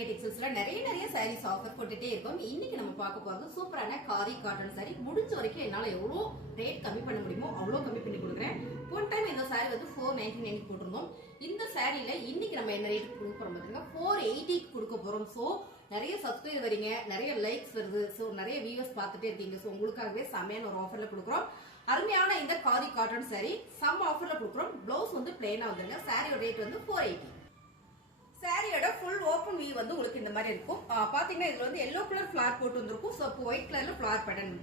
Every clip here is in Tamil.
அம்பிகை டெக்ஸ்டைல்ஸ்ல நிறைய சாரீஸ் ஆஃபர் போட்டுட்டே இருக்கும். இன்னைக்கு நம்ம பார்க்க போறது சூப்பரான காரி காட்டன் சாரி. முடிஞ்ச வரைக்கும் என்னால எவ்வளவு ரேட் கம்மி பண்ண முடியுமோ அவ்வளவு கம்மி பண்ணி கொடுக்குறேன். போன டைம் இந்த சாரி வந்து 499 போட்டிருந்தோம். இந்த சாரியில இன்னைக்கு நம்ம என்ன ரேட் கொடுக்க போறோம் பாத்தீங்கன்னா 480 கொடுக்க போறோம். சோ நிறைய சப்ஸ்கிரைபர் வரீங்க, நிறைய லைக்ஸ் வருது, சோ நிறைய வியூவர்ஸ் பார்த்துட்டே இருக்கீங்க. சோ உங்களுக்காகவே செமையான ஒரு ஆஃபர்ல கொடுக்குறோம். அருமையான இந்த காரி காட்டன் சாரி சம் ஆஃபர்ல கொடுக்குறோம். பிளவுஸ் வந்து பிளெயினா வந்துருங்க. சாரியோட ரேட் வந்து 480. சாரியோட ஃபுல் ஓப்பன் வியூ வந்து உங்களுக்கு இந்த மாதிரி இருக்கும். பாத்தீங்கன்னா இதுல வந்து எல்லோ கலர் ஃபிளார் போட்டு வந்திருக்கும். ஸோ ஒயிட் கலர்ல ஃபிளார் பேட்டர்ன்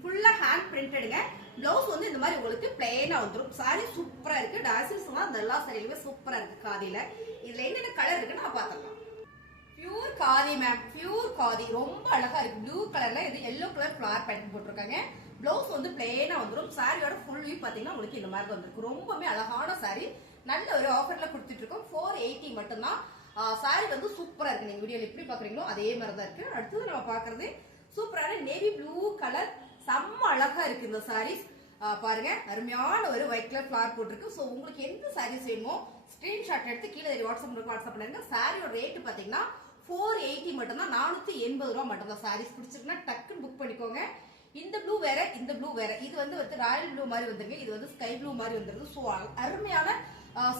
ஃபுல்லா ஹேண்ட் பிரிண்டடுங்க. பிளவுஸ் வந்து இந்த மாதிரி உங்களுக்கு பிளெயினா வந்துடும். சாரி சூப்பரா இருக்கு. டாசில்ஸ் எல்லாம் எல்லா சாரியுமே சூப்பரா இருக்கு. காதியில இதுல என்னென்ன கலர் இருக்குன்னு நான் பாத்திரலாம். Pure khadi ma'am, pure khadi ரொம்ப அழகா இருக்கு. ப்ளூ கலர்ல இது எல்லோ கலர் ஃபிளார் பேட்டர்ன் போட்டிருக்காங்க. பிளவுஸ் வந்து பிளெயினா வந்துடும். சாரியோட ஃபுல் வியூ பாத்தீங்கன்னா உங்களுக்கு இந்த மாதிரி வந்திருக்கு. ரொம்பவே அழகான சாரி. நல்ல ஒரு ஆஃபர்ல கொடுத்துட்டு இருக்கோம். 480 மட்டும்தான். சாரி வந்து சூப்பரா இருக்கு. நீங்க வீடியோல எப்படி பாக்குறீங்களோ அதே மாதிரி தான் இருக்கு. அடுத்தது நம்ம பாக்குறது சூப்பரான நேவி ப்ளூ கலர். செம்ம அழகா இருக்கு இந்த சாரீஸ். பாருங்க, அருமையான ஒரு ஒயிட் கலர் ஃபிளார் போட்டிருக்கு. சோ உங்களுக்கு எந்த சாரீஸ் வேணுமோ ஸ்கிரீன்ஷாட் எடுத்து கீழே வாட்ஸ்அப் பண்ணுங்க. சாரியோட ரேட் பாத்தீங்கன்னா 480 மட்டும்தான். 480 ரூபாய் மட்டும்தான். சாரீஸ் பிடிச்சிருக்குன்னா டக்குன்னு புக் பண்ணிக்கோங்க. இந்த ப்ளூ வேற, இந்த ப்ளூ வேற. இது வந்து ராயல் ப்ளூ மாதிரி வந்துருங்க. இது வந்து ஸ்கை ப்ளூ மாதிரி வந்துருது. சோ அருமையான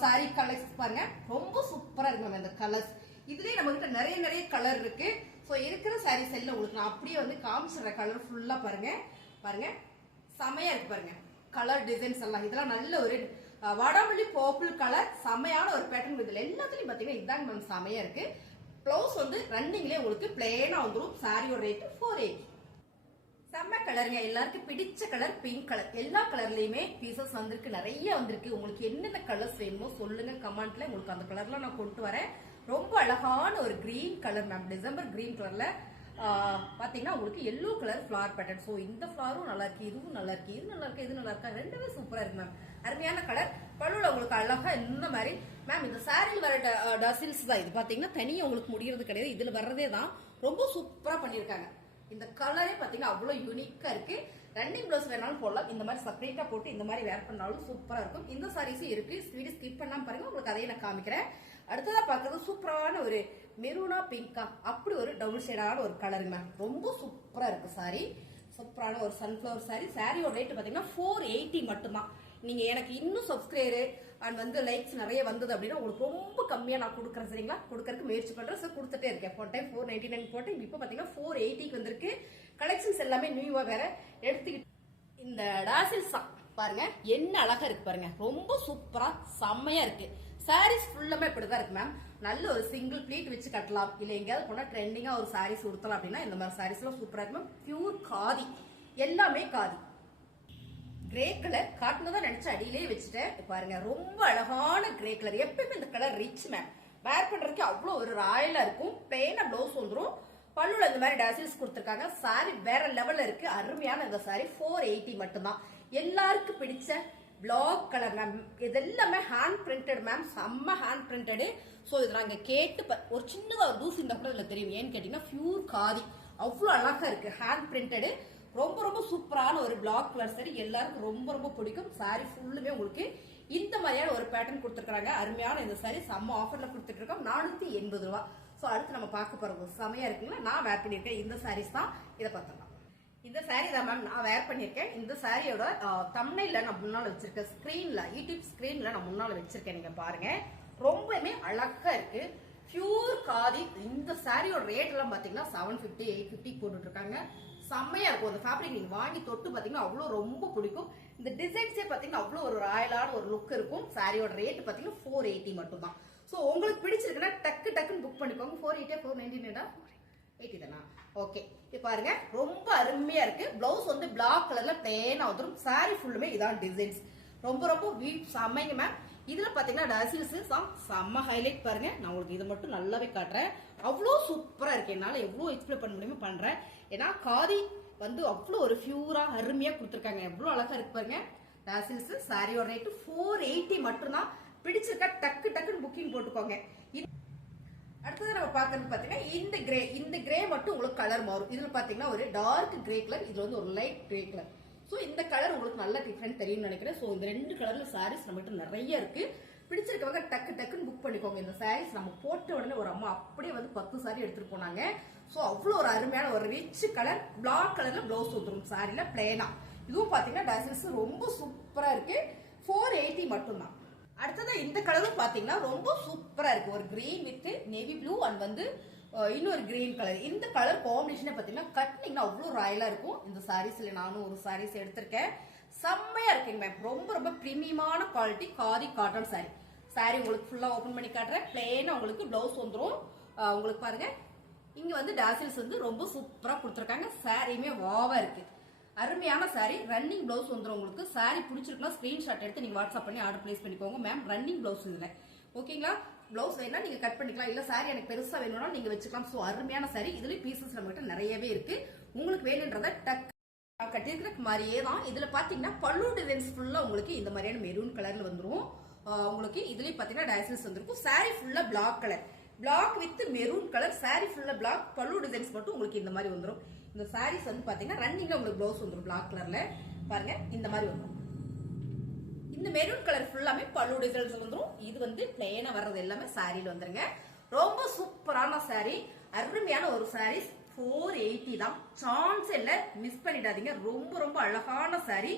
சாரி கலர்ஸ் பாருங்க, ரொம்ப சூப்பரா இருக்கு இந்த கலர்ஸ். இதுலயே நம்ம கிட்ட நிறைய கலர் இருக்கு. சோ இருக்கிற சாரீஸ் எல்லாம் உங்களுக்கு நான் அப்படியே வந்து காமிச்சிடுற கலர் ஃபுல்லா பாருங்க. பாருங்க செமையா இருக்கு பாருங்க கலர் டிசைன்ஸ் எல்லாம். இதெல்லாம் நல்ல ஒரு வாடாமல்லி பர்பிள் கலர். செமையான ஒரு பேட்டர்ன். இதுல எல்லாத்துலயும் பாத்தீங்கன்னா இதாங்க மேம் செமையா இருக்கு. பிளவுஸ் வந்து ரன்னிங்லயே உங்களுக்கு பிளெயினா வந்துடும். சாரியோட ரேட் 480. செம்ம கலருங்க. எல்லாருக்கும் பிடிச்ச கலர் பிங்க் கலர். எல்லா கலர்லயுமே பீசஸ் வந்திருக்கு, நிறைய வந்திருக்கு. உங்களுக்கு என்னென்ன கலர்ஸ் வேணுமோ சொல்லுங்க கமெண்ட்ல. உங்களுக்கு அந்த கலர்ல நான் கொண்டு வரேன். ரொம்ப அழகான ஒரு green colour ma'am, December green கலர்ல பாத்தீங்கன்னா உங்களுக்கு yellow colour flower pattern. So இந்த ஃபிளாரும் நல்லா இருக்கு, இதுவும் நல்லா இருக்கு, இது நல்லா இருக்கு, இது நல்லா இருக்கா, ரெண்டுமே சூப்பரா இருக்கு மேம். அருமையான கலர். பழுவுல உங்களுக்கு அழகா இந்த மாதிரி மேம். இந்த சாரியில் வர டசில்ஸ் தான். இது பாத்தீங்கன்னா தனியா உங்களுக்கு முடியறது கிடையாது. இதுல வர்றதே தான் ரொம்ப சூப்பரா பண்ணிருக்காங்க. இந்த கலரே பாத்தீங்கன்னா அவ்வளவு யூனிக்கா இருக்கு. ரன்னிங் பிளவுஸ் வேணாலும் போடலாம். இந்த மாதிரி செப்பரேட்டா போட்டு இந்த மாதிரி வேர் பண்ணாலும் சூப்பரா இருக்கும். இந்த சாரீஸும் இருக்கு. வீடியோ ஸ்கிப் பண்ணாம பாருங்க, உங்களுக்கு அதையும் நான் காமிக்கிறேன். அடுத்ததா பாக்குறது சூப்பரான ஒரு மெரூனா பிங்கா, அப்படி ஒரு டபுள் ஷேடான ஒரு கலருங்க. ரொம்ப சூப்பரா இருக்கு சாரி. சூப்பரான ஒரு சன்ஃபிளவர் சாரி. சாரியோட ரேட் பாத்தீங்கன்னா 480 மட்டும்தான். நீங்க எனக்கு இன்னும் சப்ஸ்கிரைபர் அண்ட் வந்து லைக்ஸ் நிறைய வந்தது அப்படின்னா உங்களுக்கு ரொம்ப கம்மியா நான் கொடுக்குறேன். சரிங்களா? கொடுக்கறதுக்கு முயற்சி பண்றேன். சார் கொடுத்துட்டே இருக்கேன். போன டைம் 499 போட்டேன். இப்போ பாத்தீங்கன்னா 480 வந்திருக்கு. கலெக்ஷன்ஸ் எல்லாமே நியூவா வேற எடுத்துக்கிட்டு இந்த டாசில்ஸ் பாருங்க என்ன அழகா இருக்கு பாருங்க. ரொம்ப சூப்பரா செம்மையா இருக்கு. சாரீஸ் ஃபுல்லாமே இப்படிதான் இருக்கு மேம். நல்ல ஒரு சிங்கிள் பிளீட் வச்சு கட்டலாம். இல்ல எங்கேயாவது போனா ட்ரெண்டிங்கா ஒரு சாரீஸ் உடுத்தலாம் அப்படின்னா இந்த மாதிரி சாரீஸ் எல்லாம் சூப்பரா இருக்கு மேம். பியூர் காதி, எல்லாமே காதி. கிரே கலர் காட்டுனதான் நினைச்சு அடியிலே வச்சுட்டேன். பாருங்க ரொம்ப அழகான கிரே கலர். எப்பயுமே இந்த கலர் ரிச் மேம். வேர் பண்றதுக்கு அவ்வளவு ஒரு ராயலா இருக்கும். பிளெயினா பிளவுஸ் வந்துடும். பல்லுல இந்த மாதிரி டாசில்ஸ் கொடுத்திருக்காங்க. சாரி வேற லெவல்ல இருக்கு. அருமையான இந்த சாரி 480 மட்டும்தான். எல்லாருக்கும் பிடிச்ச பிளாக் கலர் மேம். இது எல்லாமே ஹேண்ட் பிரிண்டட் மேம். செம்ம ஹேண்ட் பிரிண்டடு. சோ இது நாங்க கேட்டு ஒரு சின்னதா ஒரு தூசி இந்த கூட இதுல தெரியும். ஏன்னு கேட்டீங்கன்னா பியூர் காதி அவ்வளவு அழகா இருக்கு. ஹேண்ட் பிரிண்டடு ரொம்ப சூப்பரான ஒரு பிளாக் கலர் சாரி. எல்லாருக்கும் ரொம்ப பிடிக்கும். சாரி ஃபுல்லுமே உங்களுக்கு இந்த மாதிரியான ஒரு பேட்டர்ன் கொடுத்துருக்காங்க. அருமையான இந்த சாரி செம்ம ஆஃபர்ல கொடுத்துட்டு இருக்கோம். 480 ரூபாய். சோ அடுத்து நம்ம பார்க்க போறது செமையா இருக்குங்களா. நான் வேர் பண்ணிருக்கேன் இந்த சாரீஸ் தான். இதை பார்த்தலாம். இந்த சாரி தான் மேம் நான் வேர் பண்ணிருக்கேன். இந்த சாரியோட தம்ப்நெயில்ல நான் முன்னால வச்சிருக்கேன். ஸ்கிரீன்ல யூடியூப் ஸ்கிரீன்ல நான் முன்னால வச்சிருக்கேன். நீங்க பாருங்க ரொம்பவே அழகா இருக்கு. பியூர் காதி. இந்த சாரியோட ரேட் எல்லாம் பாத்தீங்கன்னா 750 850 போட்டுட்டு இருக்காங்க. செம்மையா இருக்கும். அந்த ஃபேப்ரிக் நீங்க வாங்கி தொட்டு பாத்தீங்கன்னா அவ்வளவு ரொம்ப பிடிக்கும். இந்த டிசைன்ஸே பாத்தீங்கன்னா அவ்வளவு ஒரு ராயலான ஒரு லுக் இருக்கும். சாரியோட ரேட் பாத்தீங்கன்னா 480 மட்டும் தான். சோ உங்களுக்கு பிடிச்சிருக்குன்னா டக்குன்னு புக் பண்ணிக்கோங்க. 480 499 80 தானா? ஓகே. இப்ப பாருங்க ரொம்ப அருமையா இருக்கு. பிளவுஸ் வந்து பிளாக் கலர்ல பிளெயினா வந்துடும். சாரி ஃபுல்லுமே இதான் டிசைன்ஸ். ரொம்ப வீட் செம்மைங்க மேம். இதுல பாத்தீங்கன்னா டாசில்ஸ் செம்ம ஹைலைட் பாருங்க. நான் உங்களுக்கு இது மட்டும் நல்லாவே காட்டுறேன். அவ்வளவு சூப்பரா இருக்கு. என்னால எவ்வளவு எக்ஸ்பிளைன் பண்ண முடியுமோ பண்றேன். ஏன்னா காதி வந்து அவ்வளவு ஒரு பியூரா அருமையா கொடுத்துருக்காங்க. எவ்வளவு அழகா இருக்கு பாருங்க டாசில்ஸ். சாரியோட ரேட் 480 மட்டும்தான். பிடிச்சிருக்கா டக்குன்னு புக்கிங் போட்டுக்கோங்க. அடுத்தது நம்ம பாக்குறது பாத்தீங்கன்னா இந்த கிரே மட்டும் உங்களுக்கு கலர் மாறும். இதுல பாத்தீங்கன்னா ஒரு டார்க் கிரே கலர், இதுல வந்து ஒரு லைட் கிரே கலர். சோ இந்த கலர் உங்களுக்கு நல்ல டிஃபரெண்ட் தெரியும்னு நினைக்கிறேன். சோ இந்த ரெண்டு கலர்ல சாரீஸ் நம்மகிட்ட நிறைய இருக்கு. பிடிச்சிருக்கவங்க டக்கு டக்குன்னு புக் பண்ணிக்கோங்க. இந்த சாரீஸ் நம்ம போட்ட உடனே ஒரு அம்மா அப்படியே வந்து 10 சாரி எடுத்துட்டு போனாங்க. ஸோ அவ்வளோ ஒரு அருமையான ஒரு ரிச் கலர் பிளாக் கலர்ல பிளவுஸ் வந்துடும் சாரில பிளேனா. இதுவும் பாத்தீங்கன்னா டசல்ஸ் ரொம்ப சூப்பரா இருக்கு. 480 மட்டும்தான். அடுத்தது இந்த கலரும் பாத்தீங்கன்னா ரொம்ப சூப்பரா இருக்கு. ஒரு green with navy blue and வந்து இன்னொரு கிரீன் கலர். இந்த கலர் காம்பினேஷனே பாத்தீங்கன்னா கட்டினீங்கன்னா அவ்வளவு ராயலா இருக்கும். இந்த சாரீஸ்ல நானும் ஒரு சாரீஸ் எடுத்திருக்கேன். செம்மையா இருக்குங்க மேம். ரொம்ப ரொம்ப பிரீமியமான குவாலிட்டி காதி காட்டன் சாரி. சாரி உங்களுக்கு ஃபுல்லா ஓபன் பண்ணி காட்டுறேன். பிளேனா உங்களுக்கு பிளவுஸ் வந்துடும். உங்களுக்கு பாருங்க இங்க வந்து டாசில்ஸ் வந்து ரொம்ப சூப்பரா கொடுத்துருக்காங்க. சாரியுமே வாவா இருக்கு. அருமையான சாரி. ரன்னிங் பிளவுஸ் வந்துடும் உங்களுக்கு. சாரி பிடிச்சிருக்குன்னா ஸ்கிரீன்ஷாட் எடுத்து நீங்க வாட்ஸ்அப் பண்ணி ஆர்டர் பிளேஸ் பண்ணிக்கோங்க மேம். ரன்னிங் பிளவுஸ் இதுல ஓகேங்களா. பிளவுஸ் வேணா நீங்க கட் பண்ணிக்கலாம். இல்ல சாரி எனக்கு பெருசா வேணும்னா நீங்க வச்சுக்கலாம். சோ அருமையான சாரி. இதுல பீசஸ் நம்ம கிட்ட நிறையவே இருக்கு. உங்களுக்கு வேணுன்றத டக் கட்டிருக்கிற மாதிரியே தான். இதுல பாத்தீங்கன்னா பல்லு டிசைன்ஸ் ஃபுல்லா உங்களுக்கு இந்த மாதிரியான மெரூன் கலர்ல வந்துடும். உங்களுக்கு இதுலயும் பாத்தீங்கன்னா டைசல்ஸ் வந்துருக்கும். சாரி ஃபுல்லா black colour. Black with maroon colour. Sari ஃபுல்லா பிளாக். பல்லு டிசைன்ஸ் மட்டும் உங்களுக்கு இந்த மாதிரி வந்துடும். இந்த சாரீஸ் வந்து பாத்தீங்கன்னா ரன்னிங்ல உங்களுக்கு பிளவுஸ் வந்துடும். பிளாக் கலர்ல பாருங்க இந்த மாதிரி வந்துடும். இந்த மெரூன் கலர் ஃபுல்லாமே பல்லு டிசைன்ஸ் வந்துடும். இது வந்து பிளேனா வர்றது எல்லாமே சாரியில வந்துருங்க. ரொம்ப சூப்பரான சாரி. அருமையான ஒரு சாரீஸ். 480 தான். சான்ஸ் இல்ல, மிஸ் பண்ணிடாதீங்க. ரொம்ப ரொம்ப அழகான சாரி.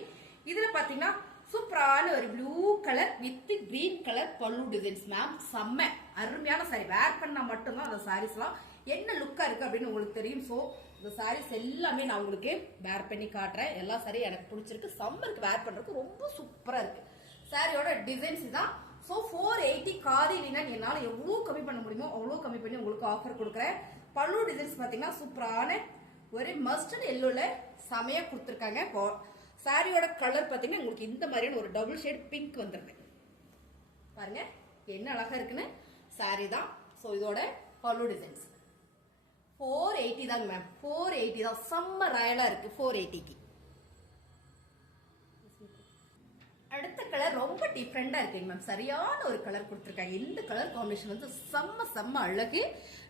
இதுல பாத்தீங்கன்னா சூப்பரான ஒரு blue colour with green colour பல்லு டிசைன்ஸ் மேம். செம்ம அருமையான சாரி. வேர் பண்ணா மட்டும்தான் அந்த சாரீஸ் எல்லாம் என்ன லுக்கா இருக்கு அப்படின்னு உங்களுக்கு தெரியும். சோ இந்த சாரீஸ் எல்லாமே நான் உங்களுக்கு வேர் பண்ணி காட்டுறேன். எல்லா சாரியும் எனக்கு பிடிச்சிருக்கு. சம்மருக்கு வேர் பண்றதுக்கு ரொம்ப சூப்பரா இருக்கு. சாரியோட டிசைன்ஸ் தான். So 480 khadi linen. என்னால எவ்வளவு கம்மி பண்ண முடியுமோ அவ்வளவு கம்மி பண்ணி உங்களுக்கு ஆஃபர் கொடுக்குறேன். பல்லு டிசைன்ஸ் பாத்தீங்கன்னா சூப்பரான ஒரு மஸ்டர்ட் எல்லோல செமையா கொடுத்துருக்காங்க. சாரியோட கலர் பாத்தீங்கன்னா உங்களுக்கு இந்த மாதிரியான ஒரு டபுள் ஷேட் பிங்க் வந்துருது. பாருங்க என்ன அழகா இருக்குன்னு. சாரி தான். சோ இதோட பல்லு டிசைன்ஸ் 480 தாங்க மேம். 480 தான். செம்ம ராயலா இருக்கு 480க்கு. அடுத்த கலர் ரொம்ப டிஃப்ரெண்டா இருக்குங்க மேம். சரியான ஒரு கலர் கொடுத்துருக்காங்க. இந்த கலர் காம்பினேஷன் வந்து செம்ம அழகு.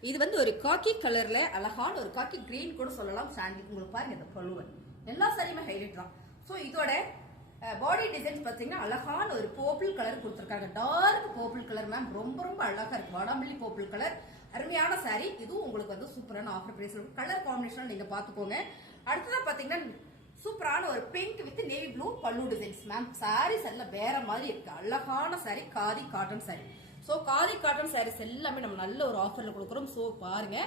இது வந்து ஒரு காக்கி கலர்ல அழகான ஒரு காக்கி கிரீன் கூட சொல்லலாம். சாண்டில் உங்களுக்கு பாருங்க இந்த பல்லுவன் எல்லா சாரியுமே ஹைலைட் தான். ஸோ இதோட பாடி டிசைன்ஸ் பார்த்தீங்கன்னா அழகான ஒரு பர்பிள் கலர் கொடுத்துருக்காங்க. Dark purple colour ma'am. ரொம்ப ரொம்ப அழகா இருக்கு. வாடாமல்லி பர்பிள் கலர். அருமையான சாரி. இதுவும் உங்களுக்கு வந்து சூப்பரான ஆஃபர் பிரைஸ். கலர் காம்பினேஷன் நீங்க பாத்துக்கோங்க. அடுத்ததா பாத்தீங்கன்னா சூப்பரான ஒரு pink with navy blue pallu designs ma'am. Saris எல்லாம் வேற மாதிரி இருக்கு. அழகான sari. Khadi cotton sari. So khadi cotton saris எல்லாமே நம்ம நல்ல ஒரு ஆஃபர்ல கொடுக்குறோம். சோ பாருங்க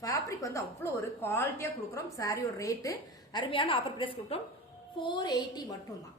ஃபேப்ரிக் வந்து அவ்வளவு ஒரு குவாலிட்டியா கொடுக்குறோம். சாரியோட ரேட்டு அருமையான ஆஃபர் பிரைஸ் கொடுக்குறோம். 480 மட்டும் தான்.